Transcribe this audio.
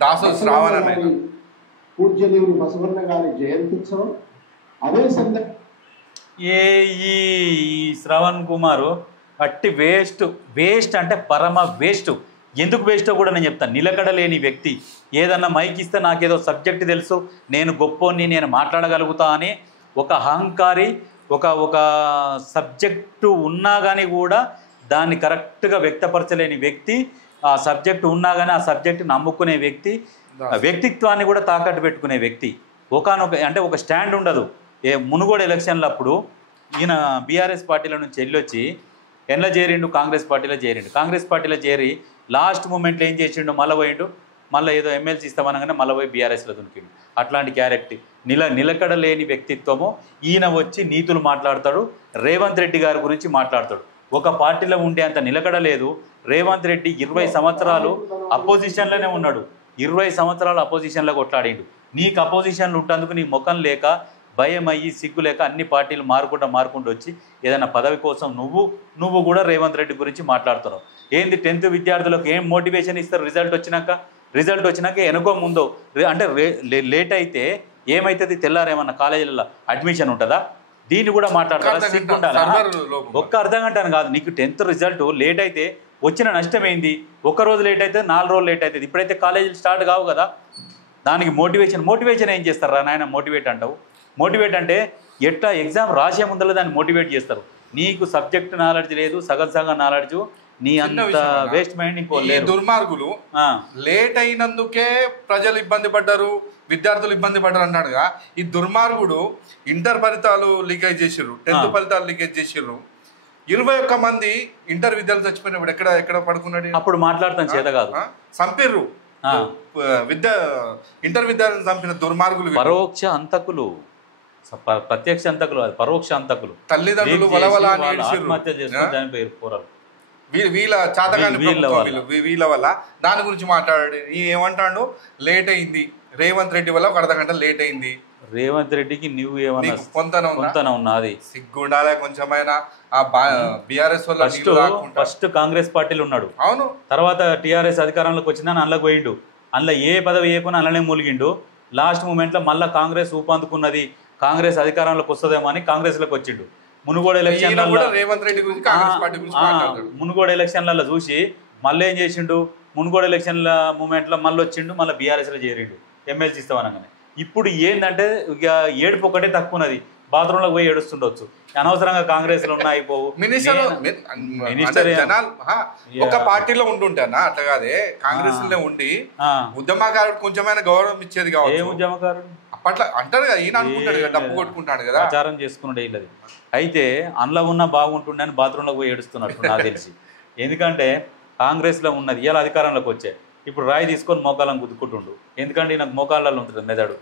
దాసో శ్రావణ పూజ్యదేవుని బసవన్న గారి జయంత్యుత్సవం అదే సందర్భం. ఈ శ్రవణ్ కుమారు అట్టి వేస్ట్ అంటే పరమ వేస్ట్. ఎందుకు వేస్టో కూడా నేను చెప్తాను. నిలకడలేని వ్యక్తి. ఏదన్నా మైక్ ఇస్తే నాకేదో సబ్జెక్ట్ తెలుసు, నేను గొప్పోని, నేను మాట్లాడగలుగుతా అని ఒక అహంకారి, ఒక సబ్జెక్టు ఉన్నా కానీ కూడా దాన్ని కరెక్ట్గా వ్యక్తపరచలేని వ్యక్తి, ఆ సబ్జెక్టు ఉన్నా కానీ ఆ సబ్జెక్టు నమ్ముకునే వ్యక్తి, వ్యక్తిత్వాన్ని కూడా తాకట్టు పెట్టుకునే వ్యక్తి. అంటే ఒక స్టాండ్ ఉండదు. మునుగోడు ఎలక్షన్లప్పుడు ఈయన బీఆర్ఎస్ పార్టీల నుంచి వెళ్ళొచ్చి ఎట్లా చేరిండు, కాంగ్రెస్ పార్టీలో చేరిండు. కాంగ్రెస్ పార్టీలో చేరి లాస్ట్ మూమెంట్లో ఏం చేసిండు, మళ్ళీ పోయిండు. మళ్ళీ ఏదో ఎమ్మెల్సీ ఇస్తామనగానే మళ్ళీ పోయి బీఆర్ఎస్లో దునికిండు. అట్లాంటి క్యారెక్టర్, నిలకడ లేని వ్యక్తిత్వము. ఈయన వచ్చి నీతులు మాట్లాడతాడు, రేవంత్ రెడ్డి గారి గురించి మాట్లాడతాడు. ఒక పార్టీలో ఉండే అంత నిలకడ లేదు. రేవంత్ రెడ్డి 20 సంవత్సరాలు అపోజిషన్లోనే ఉన్నాడు. 20 సంవత్సరాలు అపోజిషన్లో కొట్లాడిండు. నీకు అపోజిషన్లు ఉంటందుకు నీ ముఖం లేక, భయం అయ్యి, సిగ్గు లేక అన్ని పార్టీలు మారుకుంటూ వచ్చి ఏదైనా పదవి కోసం నువ్వు కూడా రేవంత్ రెడ్డి గురించి మాట్లాడుతున్నావు. ఏంది 10th విద్యార్థులకు ఏం మోటివేషన్ ఇస్తారు? రిజల్ట్ వచ్చినాక వెనుకో ముందో అంటే లేట్ అయితే ఏమవుతుంది? తెల్లారేమన్నా కాలేజీలలో అడ్మిషన్ ఉంటుందా? దీన్ని కూడా మాట్లాడతారా? సిగ్గుండాలి. ఒక్క అర్ధ గంటను కాదు, నీకు 10th రిజల్ట్ లేట్ అయితే వచ్చిన నష్టం ఏంది? ఒక్కరోజు లేట్ అయితే 4 రోజులు లేట్ అవుతుంది. ఇప్పుడైతే కాలేజీలు స్టార్ట్ కావు కదా. దానికి మోటివేషన్ ఏం చేస్తారా నాయన? మోటివేట్ అంటావు. మోటివేట్ అంటే ఎట్లా ఎగ్జామ్ రాసే ముందర దాన్ని మోటివేట్ చేస్తారు. నీకు సబ్జెక్ట్ నాలెడ్జ్ లేదు, సగం నాలెడ్జ్, నీ అంత వేస్ట్ మైండ్ ఇంకో లేదు. దుర్మార్గులు లేట్ అయినందుకే ప్రజలు ఇబ్బంది పడ్డారు, విద్యార్థులు ఇబ్బంది పడ్డారు అన్నాడుగా. ఈ దుర్మార్గుడు ఇంటర్ ఫలితాలు లీకేజ్ చేసిర్రు, 10th ఫలితాలు లీకేజ్ చేసిర్రు. 21 మంది ఇంటర్ విద్యార్థులు చచ్చిపోయినప్పుడు ఎక్కడ పడుకున్నాడు? అప్పుడు మాట్లాడతాను చేత కాదు. చంపిర్రు ఇంటర్ విద్యార్థులను చంపిన దుర్మార్గులు, పరోక్ష అంతకులు, ప్రత్యక్ష అంతకులు, పరోక్ష అంతకులు. తల్లిదండ్రులు ఆత్మహత్య చేసుకుని చనిపోయారు పోరాలు. వీళ్ళ చాతకాని వీళ్ళ వల్ల దాని గురించి మాట్లాడాడు. ఏమంటాడు? లేట్ అయింది రేవంత్ రెడ్డి వల్ల, 1 అర్ధ గంట లేట్ అయింది. రేవంత్ రెడ్డికి నువ్వు ఏమన్నా పొంతన ఉన్నది? సిగ్గుండాలే కొంచెమైనా. బీఆర్ఎస్ వల్ల ఫస్ట్ కాంగ్రెస్ పార్టీలు ఉన్నాడు. అవును. తర్వాత టీఆర్ఎస్ అధికారంలోకి వచ్చినా అందులో పోయిండు. అందులో ఏ పదవి ఏకున్నా అందులోనే మూలిగిండు. లాస్ట్ మూమెంట్లో మళ్ళీ కాంగ్రెస్ ఊపందుకున్నది, కాంగ్రెస్ అధికారంలోకి వస్తుందేమో అని కాంగ్రెస్లోకి వచ్చిండు. మునుగోడు ఎలక్షన్లలో చూసి మళ్ళీ ఏం చేసిండు? మునుగోడు ఎలక్షన్ల మూమెంట్లో మళ్ళీ వచ్చిండు, మళ్ళీ బీఆర్ఎస్లో చేరిండు ఎమ్మెల్సీ ఇస్తామనగానే. ఇప్పుడు ఏంటంటే ఇక ఏడుపు ఒకటే తక్కువ ఉన్నది. బాత్రూంలోకి పోయి ఏడుస్తుండొచ్చు. అనవసరంగా కాంగ్రెస్ లో ఉన్నా అయిపోవు. మినిస్టర్ ఒక పార్టీలో ఉంటుంటేనా అట్లా కాదే, కాంగ్రెస్ లో ఉండి ఉద్యమకారుడు కొంచెమైనా గౌరవం ఇచ్చేది కావచ్చు. ఏ ఉద్యమకారుడు? అప్పట్లో అంటారు కదా, ఈయన అనుకుంటాడు కదా, డబ్బు కొట్టుకుంటాడు కదా, ప్రచారం చేసుకున్నాడు వీళ్ళది. అయితే అందులో ఉన్నా బాగుంటుండే అని బాత్రూంలోకి పోయి ఏడుస్తున్నట్టు నాకు తెలిసి. ఎందుకంటే కాంగ్రెస్ లో ఉన్నది ఇలా అధికారంలోకి వచ్చే ఇప్పుడు రాయి తీసుకొని మోకాళ్ళని గుద్దుకుంటుండు. ఎందుకంటే నాకు మోకాళ్ళలో ఉంటుంది మెదడు.